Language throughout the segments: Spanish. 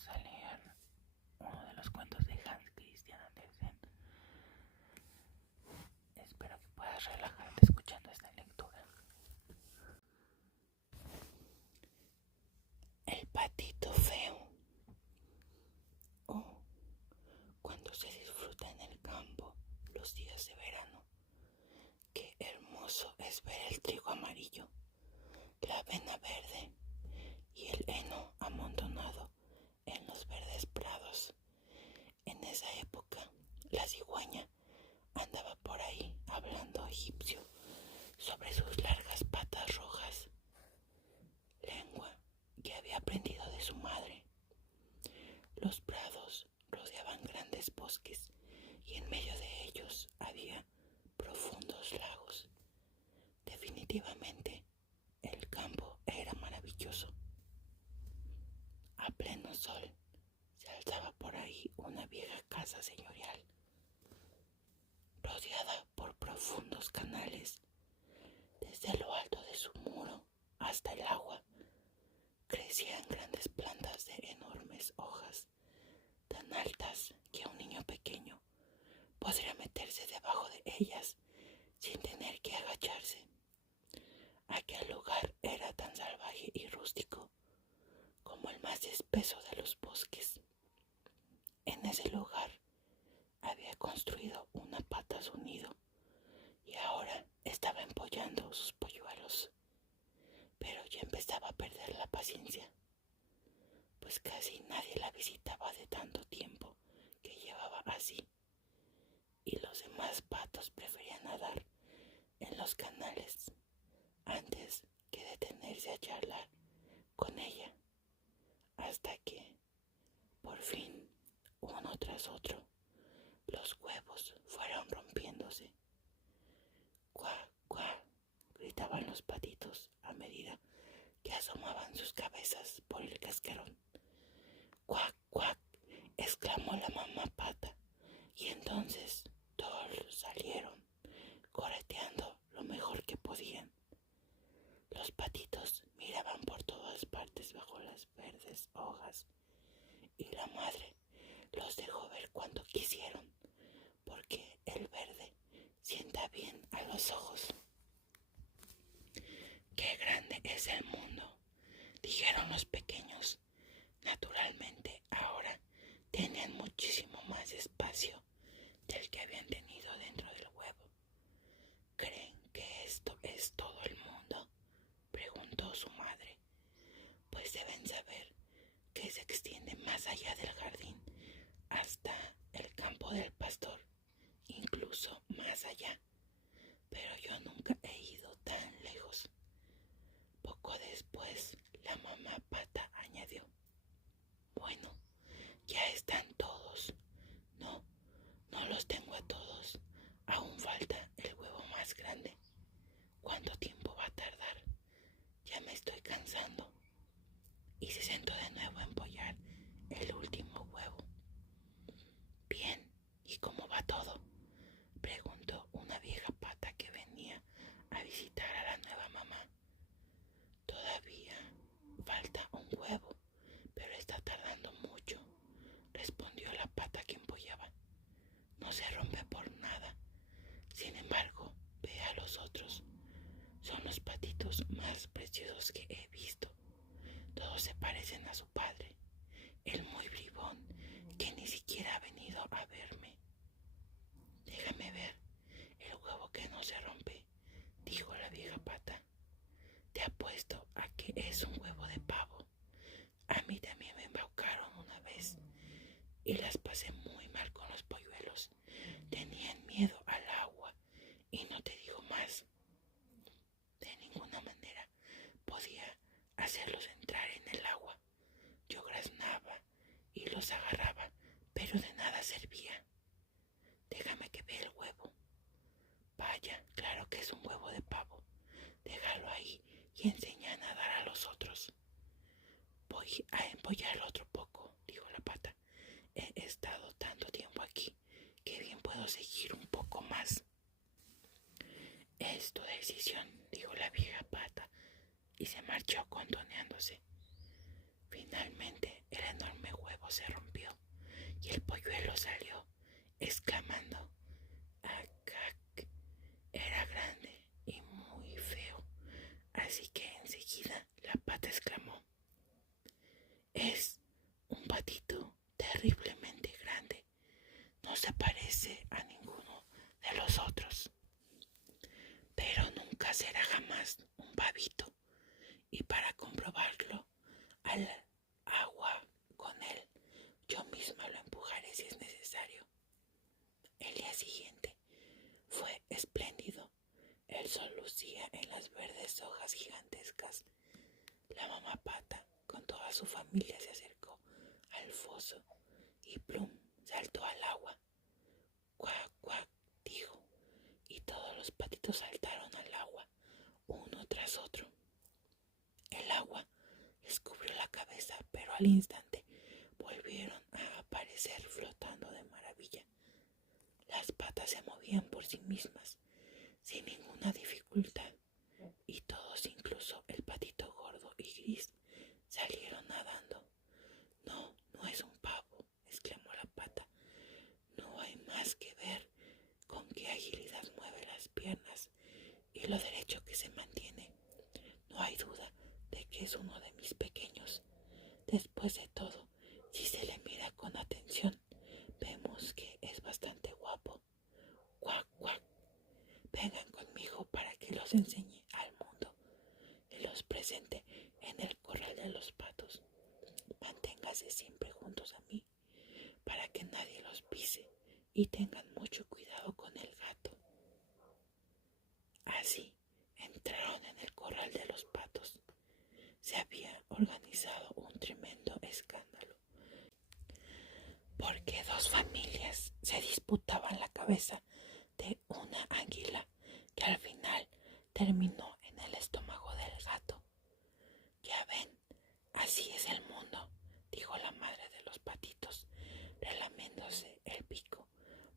vamos a leer uno de los cuentos de Hans Christian Andersen. Espero que puedas relajarte escuchando esta lectura. El patito feo. Oh, cuando se disfruta en el campo los días de verano, qué hermoso es ver el trigo amarillo, la avena verde y el heno amontonado en los verdes prados. En esa época, la cigüeña andaba por ahí hablando egipcio sobre sus largas patas rojas, lengua que había aprendido de su madre. Los prados rodeaban grandes bosques y en medio de ellos había profundos lagos. Definitivamente, el campo era maravilloso. A pleno sol se alzaba por ahí una vieja casa señorial, rodeada por profundos canales. Desde lo alto de su muro hasta el agua crecían grandes plantas de enormes hojas, tan altas que un niño pequeño podría meterse debajo de ellas sin tener que agacharse. Aquel lugar era tan salvaje y rústico como el más espeso de los bosques. En ese lugar había construido una pata su nido y ahora estaba empollando sus polluelos. Pero ya empezaba a perder la paciencia, pues casi nadie la visitaba de tanto tiempo que llevaba así, y los demás patos preferían nadar en los canales antes que detenerse a charlar con ella, hasta que, por fin, uno tras otro, los huevos fueron rompiéndose. ¡Cuac, cuac!, gritaban los patitos a medida que asomaban sus cabezas por el cascarón. ¡Cuac, cuac!, exclamó la mamá pata, y entonces todos salieron correteando lo mejor que podían. Los patitos miraban por todas partes bajo las verdes hojas, y la madre los dejó ver cuando quisieron, porque el verde sienta bien a los ojos. ¡Qué grande es el mundo!, dijeron los pequeños. Naturalmente, ahora tenían muchísimo más espacio del que habían tenido dentro del huevo. ¿Creen que esto es todo el mundo?, preguntó su madre. Pues deben saber que se extiende más allá del jardín hasta el campo del pastor, incluso más allá. Pero yo nunca he ido tan lejos. Poco después, la mamá pata añadió: bueno, ya están todos. No, no los tengo a todos. Aún falta el huevo más grande. ¿Cuánto tiempo va a tardar? Ya me estoy cansando. Y se sentó de nuevo a empollar el último huevo. Bien, ¿y cómo va todo?, preguntó una vieja pata que venía a visitar a la nueva mamá. Todavía falta un huevo, pero está tardando mucho, respondió la pata que empollaba. No se rompe por nada. Sin embargo, ve a los otros. Son los patitos más preciosos que he visto. Todos se parecen a su padre, el muy bribón, que ni siquiera ha venido a verme. Déjame ver el huevo que no se rompe, dijo la vieja pata. Te apuesto a que es un huevo de pavo. A mí también me embaucaron una vez y las pasé muy mal con los polluelos. Tenían miedo al agua y no te digo más. De ninguna manera podía hacerlos entrar en el agua. Yo graznaba y los agarraba, pero de nada servía. Déjame que vea el huevo. Vaya, claro que es un huevo de pavo. Déjalo ahí y enseña a nadar a los otros. Voy a empollarlo otro poco, dijo la pata. He estado tanto tiempo aquí que bien puedo seguir un poco más. Es tu decisión, dijo la vieja pata, y se marchó contoneándose. Finalmente el enorme huevo se rompió y el polluelo salió, exclamando: ¡Acac! Era grande y muy feo, así que enseguida la pata exclamó: es un patito terriblemente grande, no se parece a ninguno de los otros, pero nunca será jamás un pavito, y para comprobarlo al agua con él, yo misma lo empujaré si es necesario. El día siguiente fue espléndido. El sol lucía en las verdes hojas gigantescas. La mamá pata con toda su familia se acercó al foso y plum saltó al agua. Cuac, cuac, dijo, y todos los patitos saltaron al agua, uno tras otro. El agua les cubrió la cabeza, pero al instante volvieron a aparecer flotando de maravilla. Las patas se movían por sí mismas, sin ninguna dificultad, y todos, incluso el patito gordo y gris, salieron nadando. No, no es un pavo, exclamó la pata. No hay más que ver con qué agilidad mueve las piernas y lo derecho que se mantiene. No hay duda de que es uno de mis pequeños. Después de todo, si se le mira con atención, vemos que es bastante guapo. Cuac, cuac. Vengan conmigo para que los enseñe al mundo y los presente en el corral de los patos. Manténgase siempre juntos a mí para que nadie los pise y tengan mucho cuidado con el gato. Así entraron en el corral de los patos. Se había organizado un tremendo escándalo, porque dos familias se disputaban la cabeza de una águila que al final terminó en el estómago del gato. Ya ven, así es el mundo, dijo la madre de los patitos, relamiéndose el pico,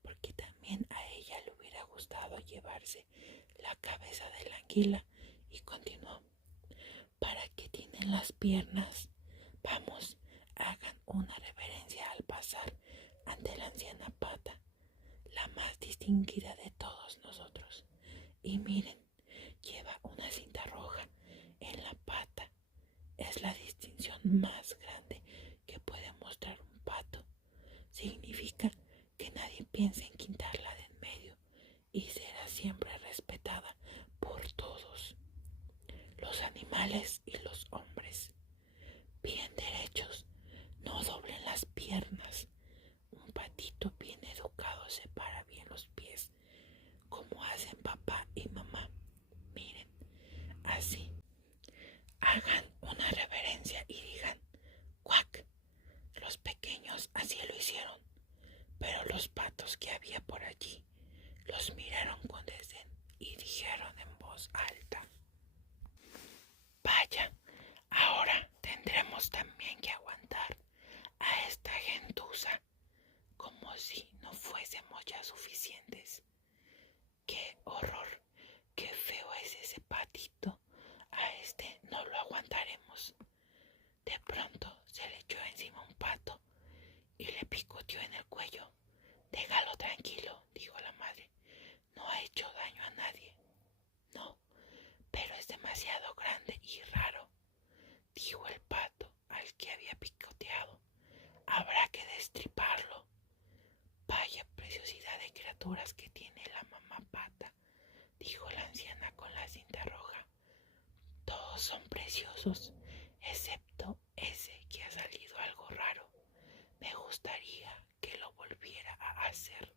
porque también a ella le hubiera gustado llevarse la cabeza de la anguila, y continuó: ¿para qué tienen las piernas? Vamos, hagan una reverencia al pasar ante la anciana pata, la más distinguida de todos nosotros. Y miren, lleva una cinta roja en la pata. Es la distinción más grande que puede mostrar un pato. Significa que nadie piense en quitarla de en medio y será siempre respetada por todos, los animales y los hombres. Bien derechos, no doblen las piernas. Un patito bien educado separa bien los pies, como hacen papá y mamá. Miren, así. Hagan una reverencia y digan: ¡cuac! Los pequeños así lo hicieron, pero los patos que había por allí los miraron con desdén y dijeron en voz alta: vaya, ahora tendremos también que aguantar a esta gentuza, como si no fuésemos ya suficientes. ¡Qué horror! ¡Qué feo es ese patito! A este no lo aguantaremos. De pronto se le echó encima un pato y le picoteó en el cuello. Déjalo tranquilo, dijo la madre. No ha hecho daño a nadie. No, pero es demasiado grande y raro, dijo el pato al que había picoteado. Habrá que destriparlo. Vaya preciosidad de criaturas que tiene la mamá pata, dijo la anciana con la cinta roja. Todos son preciosos, excepto ese que ha salido algo raro. Me gustaría que lo volviera a hacer.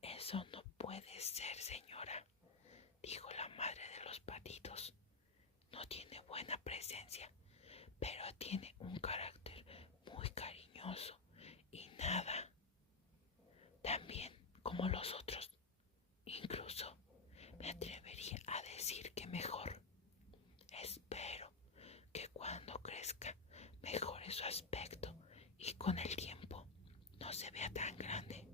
Eso no puede ser, señora, dijo la madre de los patitos. No tiene buena presencia, pero tiene un carácter muy cariñoso y nada, también como los otros. Incluso me atrevería a decir que mejor. Espero que cuando crezca mejore su aspecto y con el tiempo no se vea tan grande.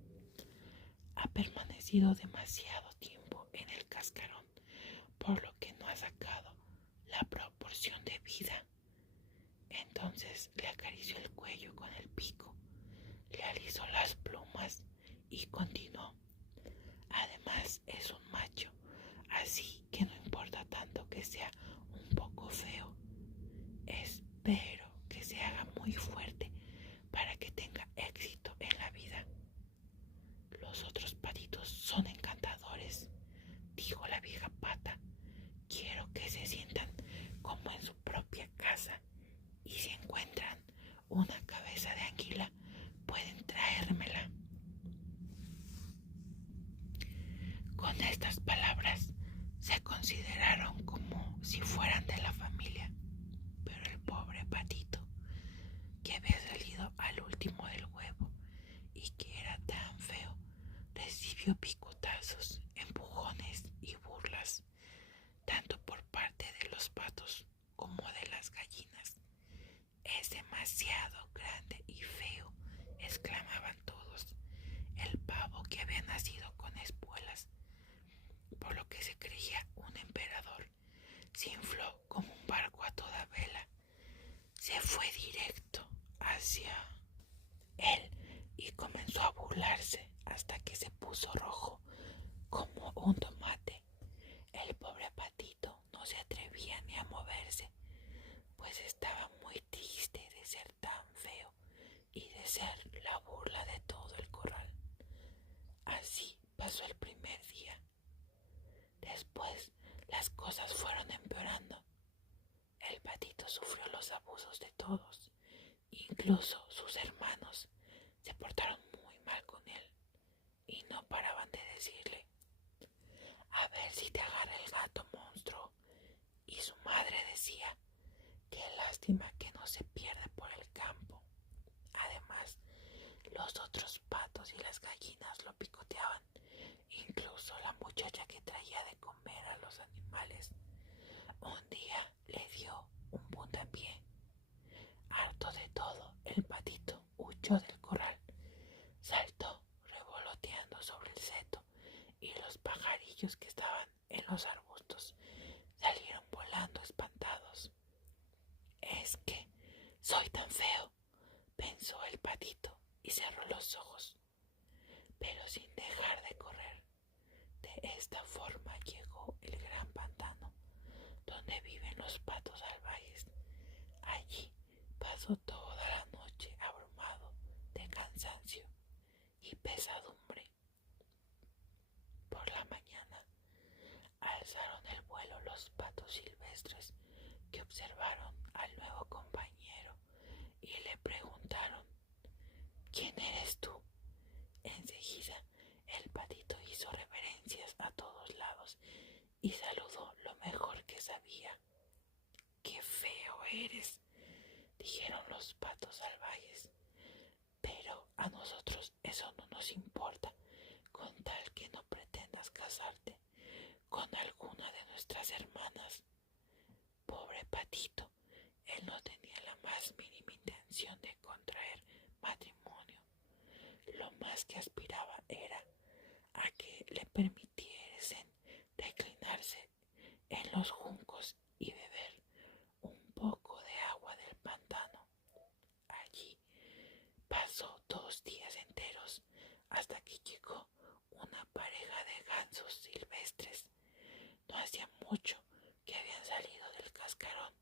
Ha permanecido demasiado tiempo en el cascarón, por lo que no ha sacado la proporción de vida. Entonces le acaricié alisó las plumas y continuó. Además es un macho, así que no importa tanto que sea un poco feo. Espero que se haga muy fuerte para que tenga éxito en la vida. Los otros patitos son encantadores, dijo la vieja pata. Quiero que se sientan como en su propia casa y si encuentran una cabeza de anguila pueden traérmela. Con estas palabras se consideraron como si fueran de la familia, pero el pobre patito, que había salido al último del huevo y que era tan feo, recibió picotazos, empujones y burlas, tanto por parte de los patos como de las gallinas. Es demasiado grande y feo, exclamaban todos. El pavo, que había nacido con espuelas, por lo que se creía un emperador, se infló como un barco a toda vela. Se fue directo hacia él y comenzó a burlarse hasta que se puso rojo como un tomate. El pobre patito no se atrevía ni a moverse, pues estaba muy triste de ser tan feo y de ser la burla de todo el corral. Así pasó el primer día. Después las cosas fueron empeorando. El patito sufrió los abusos de todos, incluso sus hermanos se portaron muy mal con él y no paraban de decirle: a ver si te agarra el gato, monstruo. Y su madre decía: qué lástima que no se pierde por el campo. Además, los otros patos y las gallinas lo picoteaban, incluso la muchacha que traía de comer a los animales. Un día le dio un puntapié. Harto de todo, el patito huyó del corral, saltó revoloteando sobre el seto y los pajarillos que estaban en los arbustos salieron volando espantados. Es que soy tan feo, pensó el patito y cerró los ojos, pero sin dejar de correr. De esta forma llegó el gran pantano, donde viven los patos salvajes. Allí pasó toda la noche abrumado de cansancio y pesadumbre. Por la mañana alzaron el vuelo los patos silvestres, que observaron al nuevo compañero y le preguntaron: ¿quién eres tú? Enseguida el patito hizo reverencias a todos lados y saludó lo mejor que sabía. ¡Qué feo eres!, dijeron los patos salvajes. Pero a nosotros eso no nos importa, con tal que no pretendas casarte con alguna de nuestras hermanas. Pobre patito, él no tenía la más mínima intención de contraer matrimonio. Lo más que aspiraba era a que le permitiesen reclinarse en los juncos y beber un poco de agua del pantano. Allí pasó 2 días enteros hasta que llegó una pareja de gansos silvestres. No hacía mucho que habían salido del cascarón,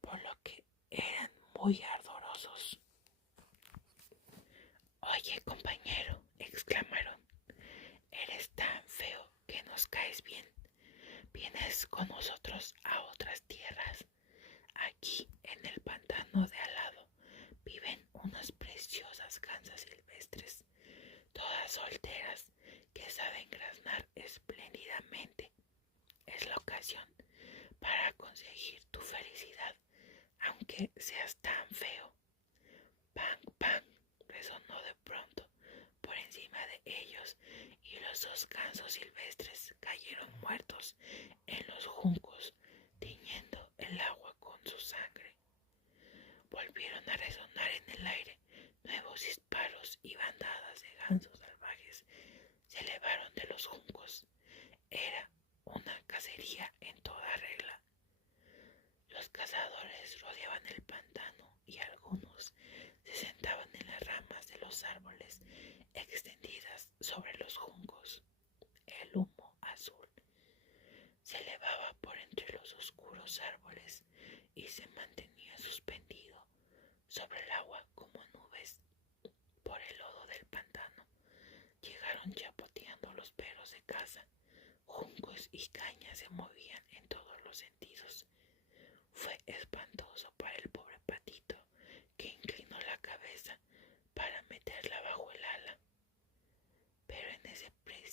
por lo que eran muy ardorosos. Oye, compañero, exclamaron, eres tan feo que nos caes bien. Vienes con nosotros a otras tierras. Aquí, en el pantano de al lado, viven unas preciosas gansas silvestres, todas solteras, que saben graznar espléndidamente. Es la ocasión para conseguir tu felicidad, aunque seas tan feo.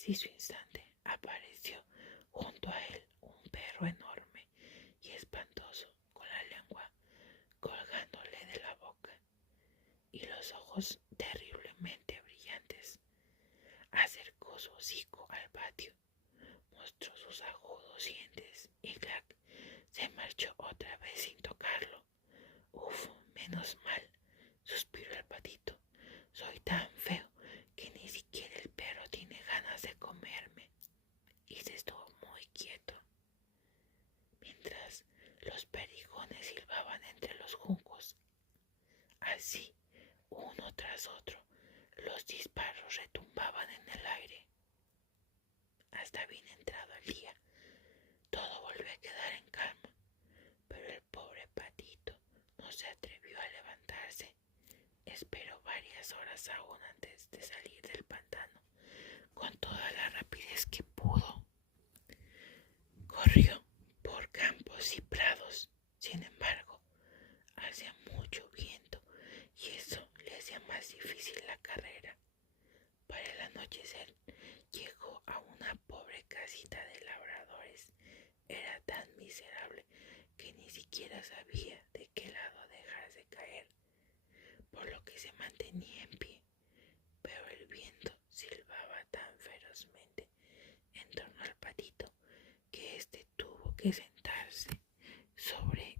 preciso instante apareció junto a él un perro enorme y espantoso, con la lengua colgándole de la boca y los ojos terriblemente brillantes. Acercó su hocico al patio, mostró sus agudos dientes y clac, se marchó otra vez sin tocarlo. Uf, menos mal, suspiró el patito. Soy tan feo que ni siquiera el perro tiene ganas de comerme. Y se estuvo muy quieto, mientras los perigones silbaban entre los juncos. Así, uno tras otro, los disparos retumbaban en el aire. Hasta bien entrado el día, todo volvió a quedar en calma, pero el pobre patito no se atrevió a levantarse. Esperó varias horas aún antes de salir del pantano, con toda la rapidez que pudo. Corrió por campos y prados. Sin embargo, hacía mucho viento y eso le hacía más difícil la carrera. Para el anochecer llegó a una pobre casita de labradores. Era tan miserable que ni siquiera sabía de qué lado dejarse caer, por lo que se mantenía en pie, pero el viento silbaba tan ferozmente en torno al patito que éste tuvo que sentarse sobre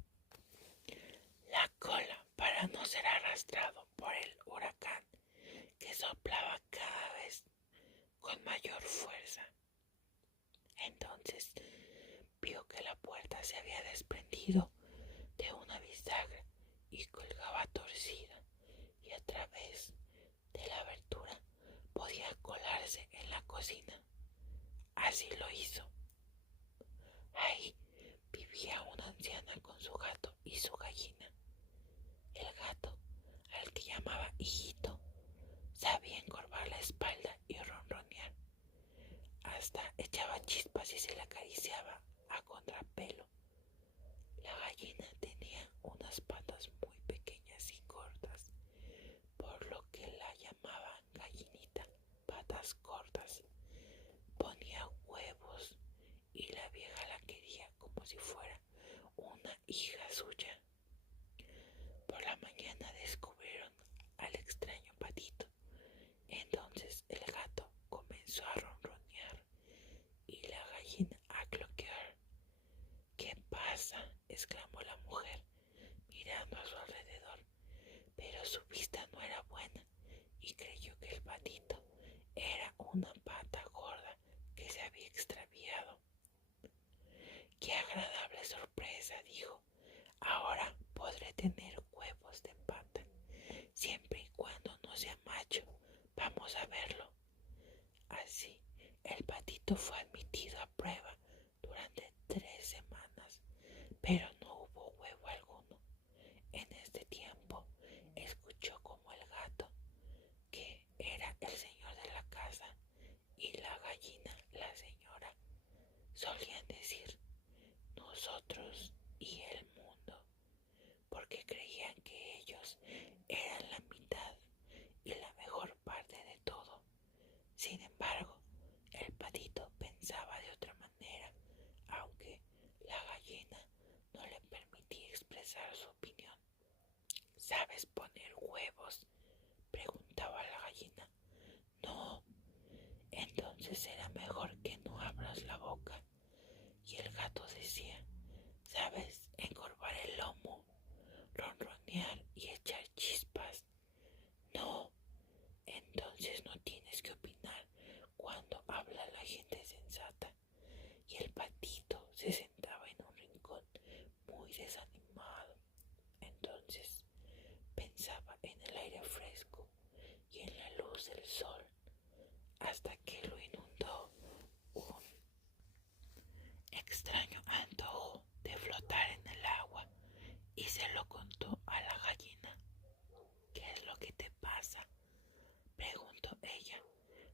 la cola para no ser arrastrado por el huracán que soplaba cada vez con mayor fuerza. Entonces vio que la puerta se había desprendido de una bisagra y colgaba torcida, y a través de la abertura podía colarse en la cocina. Así lo hizo. Ahí vivía una anciana con su gato y su gallina. El gato, al que llamaba hijito, sabía encorvar la espalda y ronronear. Hasta echaba chispas y se le acariciaba a contrapelo. La gallina tenía unas patas muy pequeñas y cortas, por lo que la llamaban gallinita, patas cortas. Ponía huevos y la vieja la quería como si fuera una hija suya. Por la mañana descubrieron al extraño patito. Entonces el gato comenzó a ronronear y la gallina a cloquear. ¿Qué pasa?, exclamó la mujer, mirando a su alrededor, pero su vista no era buena y creyó que el patito era una pata gorda que se había extraviado. ¡Qué agradable sorpresa!, dijo. Ahora podré tener huevos de pata, siempre y cuando no sea macho. Vamos a verlo. Así, el patito fue admitido a prueba durante 3 semanas, pero no hubo huevo alguno. En este tiempo, escuchó como el gato, que era el señor de la casa, y la gallina, la señora, solían decir nosotros y el mundo, porque creían que ellos eran la mitad y la mejor parte de todo. Sin embargo, el patito pensaba de otra manera, aunque la gallina no le permitía expresar su opinión. ¿Sabes poner huevos?, preguntaba la gallina. No. Entonces será mejor que no abras la boca. Y el gato decía, ¿sabes encorvar el lomo, ronronear y echar chispas? No. Entonces no tienes que opinar cuando habla la gente sensata. Y el patito se sentaba en un rincón muy desanimado. Entonces pensaba en el aire fresco y en la luz del sol, hasta que lo inundó un extraño antojo de flotar en el agua y se lo contó a la gallina. ¿Qué es lo que te pasa?, preguntó ella.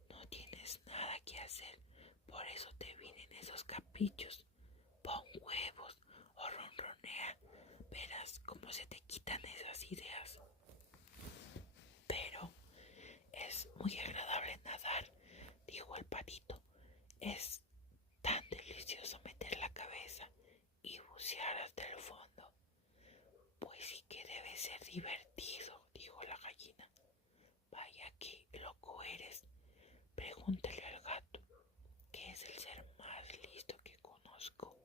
No tienes nada que hacer, por eso te vienen esos caprichos. Pon huevos o ronronea, verás cómo se te quitan esas ideas. Pero es muy agradable nadar, dijo el patito. debe ser divertido, dijo la gallina. Vaya que loco eres. Pregúntale al gato, que es el ser más listo que conozco,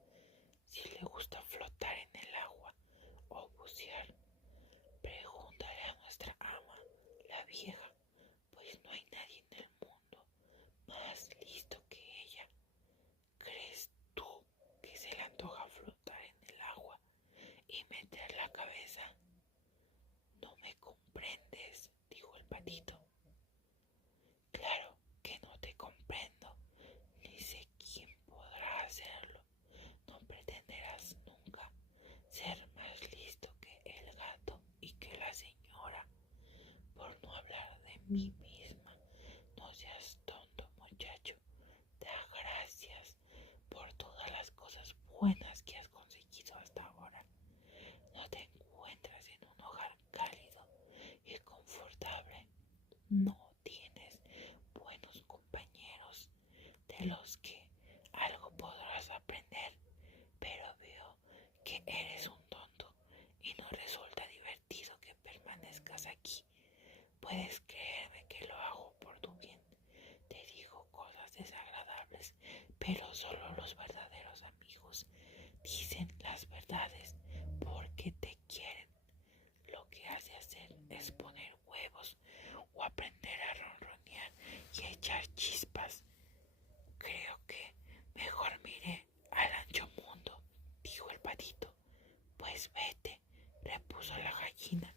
si le gusta flotar en el agua o bucear. Pregúntale a nuestra ama, la vieja, pues no hay nadie en el mundo más listo que ella. ¿Crees tú que se le antoja flotar en el agua y meter la cabeza? No me comprendes, dijo el patito. Claro que no te comprendo, ni sé quién podrá hacerlo. No pretenderás nunca ser más listo que el gato y que la señora. Por no hablar de mí misma, no seas tonto, muchacho. Da gracias por todas las cosas buenas que has conseguido hasta ahora. No te encuentras en un hogar cálido y confortable. No tienes buenos compañeros de los que algo podrás aprender, pero veo que eres un tonto y no resulta divertido que permanezcas aquí. Puedes creerme que lo hago por tu bien. Te digo cosas desagradables, pero solo los verdaderos amigos dicen las verdades porque te quieren. Lo que has de hacer es poner huevos o aprender a ronronear y a echar chispas. Creo que mejor mire al ancho mundo, dijo el patito. Pues vete, repuso la gallina,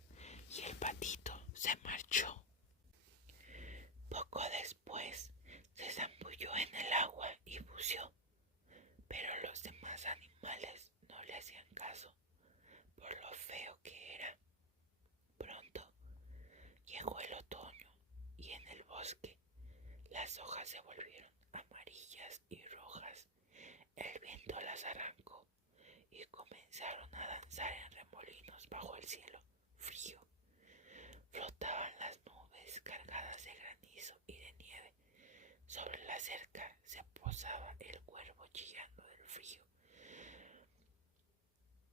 y el patito se marchó. Poco después se zambulló en el agua y buceó, pero los demás animales no le hacían caso por lo feo que era. Pronto llegó el otoño y en el bosque las hojas se volvieron amarillas y rojas. El viento las arrancó y comenzaron a danzar en remolinos bajo el cielo frío. Flotaban las nubes cargadas de granizo y de nieve. Sobre la cerca se posaba el cuervo chillando del frío.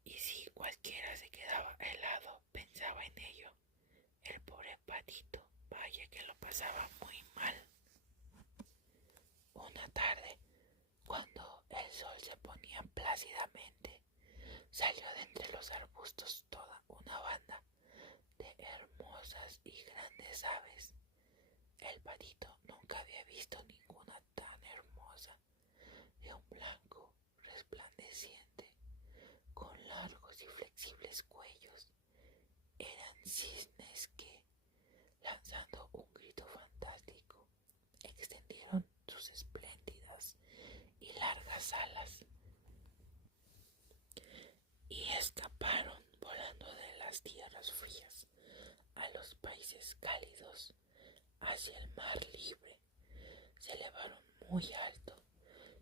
Y si cualquiera se quedaba helado, pensaba en ello. El pobre patito, vaya que lo pasaba muy mal. Una tarde, cuando el sol se ponía plácidamente, salió de entre los arbustos toda una banda de hermosas y grandes aves. El patito nunca había visto ninguna tan hermosa, de un blanco resplandeciente, con largos y flexibles cuellos. Eran cisnes que, lanzando un grito fantástico, extendieron sus espléndidas y largas alas y escaparon volando de las tierras frías a los países cálidos, hacia el mar libre. Se elevaron muy alto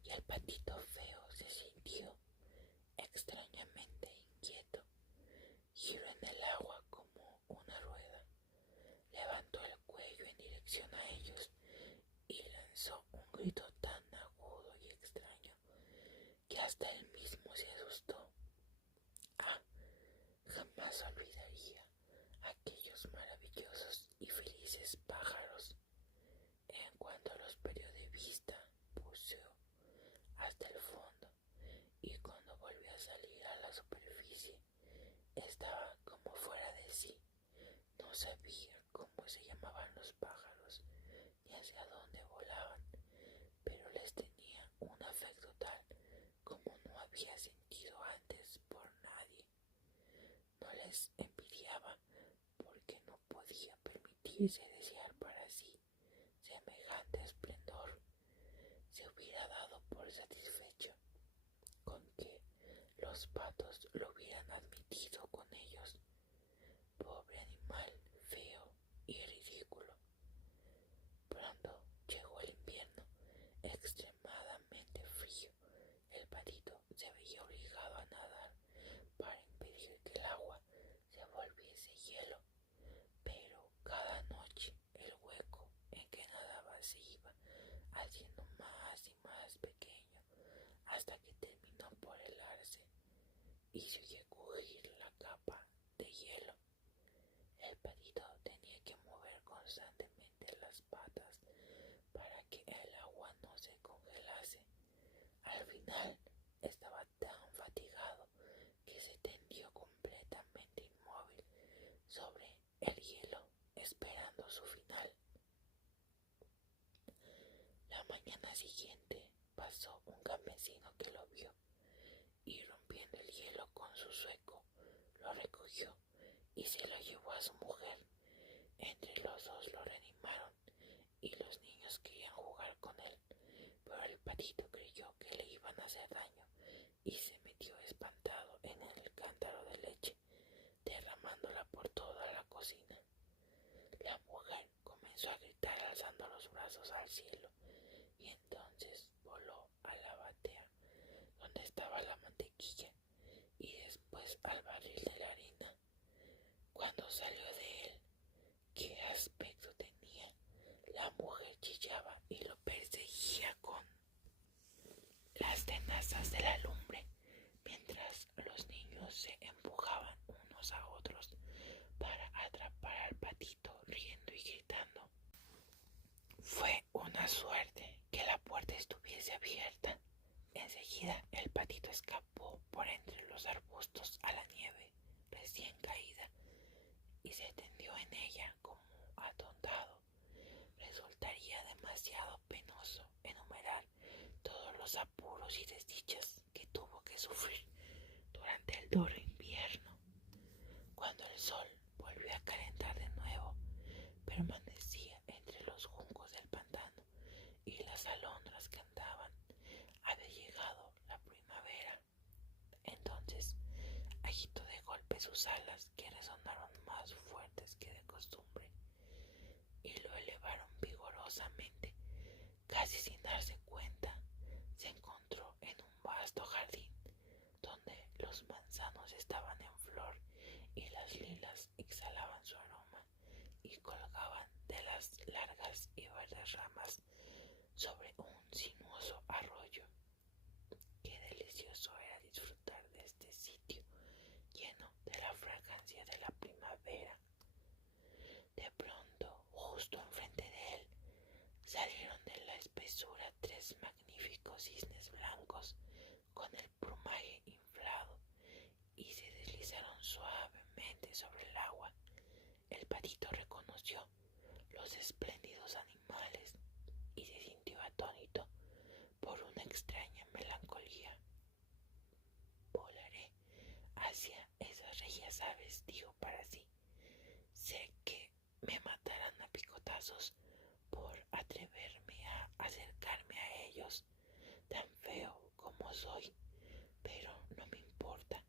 y el patito feo se sintió extrañamente inquieto. Giró en el agua como una rueda, levantó el cuello en dirección a ellos y lanzó un grito tan agudo y extraño que hasta él mismo se asustó. Ah, jamás olvidaría aquellos maravillosos y felices pájaros. En cuanto los perdió de vista, buceó hasta el fondo y cuando volvió a salir a la superficie estaba como fuera de sí. No sabía cómo se llamaban los pájaros ni hacia dónde volaban, pero les tenía un afecto tal como no había sentido antes por nadie. No les envidiaba porque no podía permitirse desear para sí semejante esplendor. Se hubiera dado por satisfecho con que los patos lo hubieran admitido con ellos. Pobre animal feo y ridículo. Pronto llegó el invierno, extremadamente frío. El patito se veía obligado a nadar para impedir que el agua se volviese hielo, pero cada noche el hueco en que nadaba se iba haciendo más y más pequeño hasta que terminó por helarse y se oye crujir la capa de hielo. mañana siguiente pasó un campesino que lo vio y rompiendo el hielo con su zueco, lo recogió y se lo llevó a su mujer. Entre los dos lo reanimaron y los niños querían jugar con él, pero el patito creyó que le iban a hacer daño y se metió espantado en el cántaro de leche, derramándola por toda la cocina. La mujer comenzó a gritar alzando los brazos al cielo y entonces voló a la batea donde estaba la mantequilla y después al barril de la harina. Cuando salió de él, qué aspecto tenía. La mujer chillaba y lo perseguía con las tenazas de la lumbre, mientras los niños se empujaban unos a otros para atrapar al patito, riendo y gritando. Fue una suerte que la puerta estuviese abierta. Enseguida el patito escapó por entre los arbustos a la nieve recién caída y se tendió en ella como atontado. Resultaría demasiado penoso enumerar todos los apuros y desdichas que tuvo que sufrir durante el duro invierno. Cuando el sol volvió a calentar de nuevo, permanecía entre los juncos del pantano y las alondras cantaban. Había llegado la primavera. Entonces agitó de golpe sus alas, que resonaron más fuertes que de costumbre, y lo elevaron vigorosamente. Casi sin darse cuenta, se encontró en un vasto jardín donde los manzanos estaban en flor y las lilas exhalaban su aroma y colgaban de las largas y verdes ramas sobre un sinuoso arroyo. Qué delicioso era disfrutar de este sitio lleno de la fragancia de la primavera. De pronto, justo enfrente de él, salieron de la espesura 3 magníficos cisnes blancos con el plumaje inflado y se deslizaron suavemente sobre el agua. El patito reconoció los espléndidos animales y se sintió atónito por una extraña melancolía. Volaré hacia esas regias aves, dijo para sí. Sé que me matarán a picotazos por atreverme a acercarme a ellos, tan feo como soy, pero no me importa.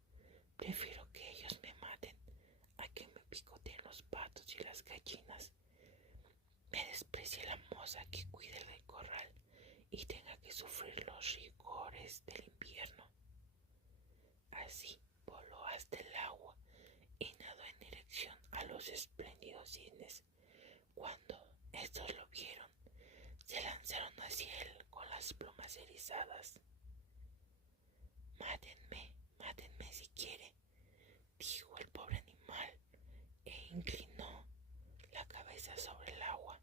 Prefiero que ellos me maten a que me picoteen los patos y las gallinas. Me desprecie la moza que cuide del corral y tenga que sufrir los rigores del invierno. Así voló hasta el agua y nadó en dirección a los espléndidos cisnes. Cuando estos lo vieron, se lanzaron hacia él con las plumas erizadas. Mátenme, mátenme si quiere, dijo el pobre animal, e inclinó la cabeza sobre el agua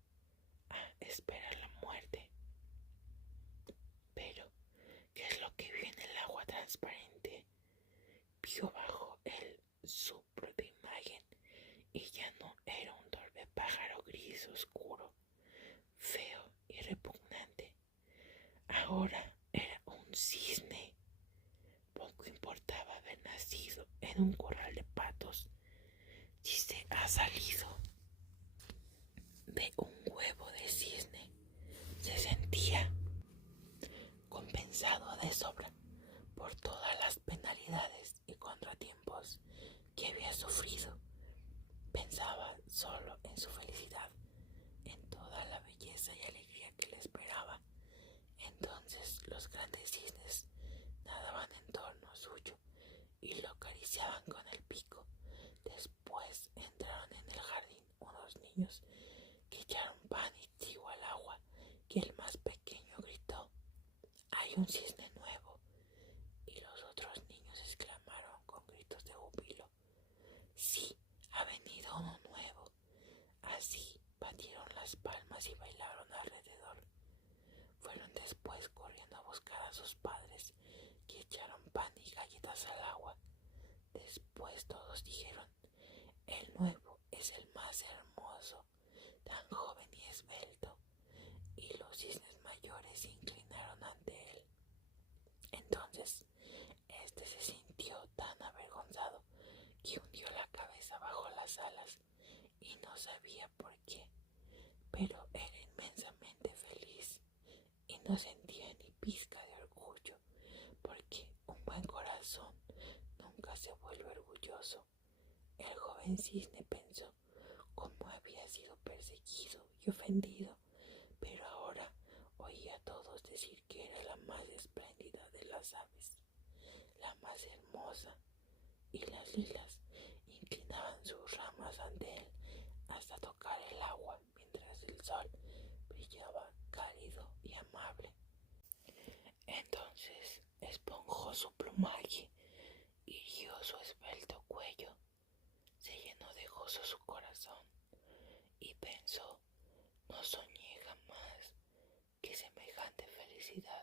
a esperar la muerte. Pero, ¿qué es lo que vio en el agua transparente? Vio bajo él su propia imagen y ya no era un torpe pájaro gris oscuro, feo y repugnante. Ahora era un cisne. Poco importaba haber nacido en un corral de patos si se ha salido de un huevo de cisne. Se sentía compensado de sobra por todas las penalidades y contratiempos que había sufrido. Pensaba solo en su felicidad, en toda la belleza y alegría que le esperaba. Entonces los grandes cisnes nadaban en torno suyo y lo acariciaban con el pico. Después entraron en el jardín unos niños que echaron pan y trigo al agua, y el más pequeño gritó: «¡Hay un cisne nuevo!». Y los otros niños exclamaron con gritos de júbilo: «¡Sí, ha venido uno nuevo!». Así batieron las palmas y bailaron alrededor. Fueron después corriendo a buscar a sus padres, que echaron pan y galletas al agua. Después todos dijeron: «El nuevo es el más hermoso, tan joven y esbelto». Y los cisnes mayores y hundió la cabeza bajo las alas y no sabía por qué, pero era inmensamente feliz y no sentía ni pizca de orgullo, porque un buen corazón nunca se vuelve orgulloso. El joven cisne pensó cómo había sido perseguido y ofendido, pero ahora oía a todos decir que era la más espléndida de las aves, la más hermosa, y las lilas inclinaban sus ramas ante él hasta tocar el agua, mientras el sol brillaba cálido y amable. Entonces esponjó su plumaje, irguió su esbelto cuello, se llenó de gozo su corazón y pensó: no soñé jamás que semejante felicidad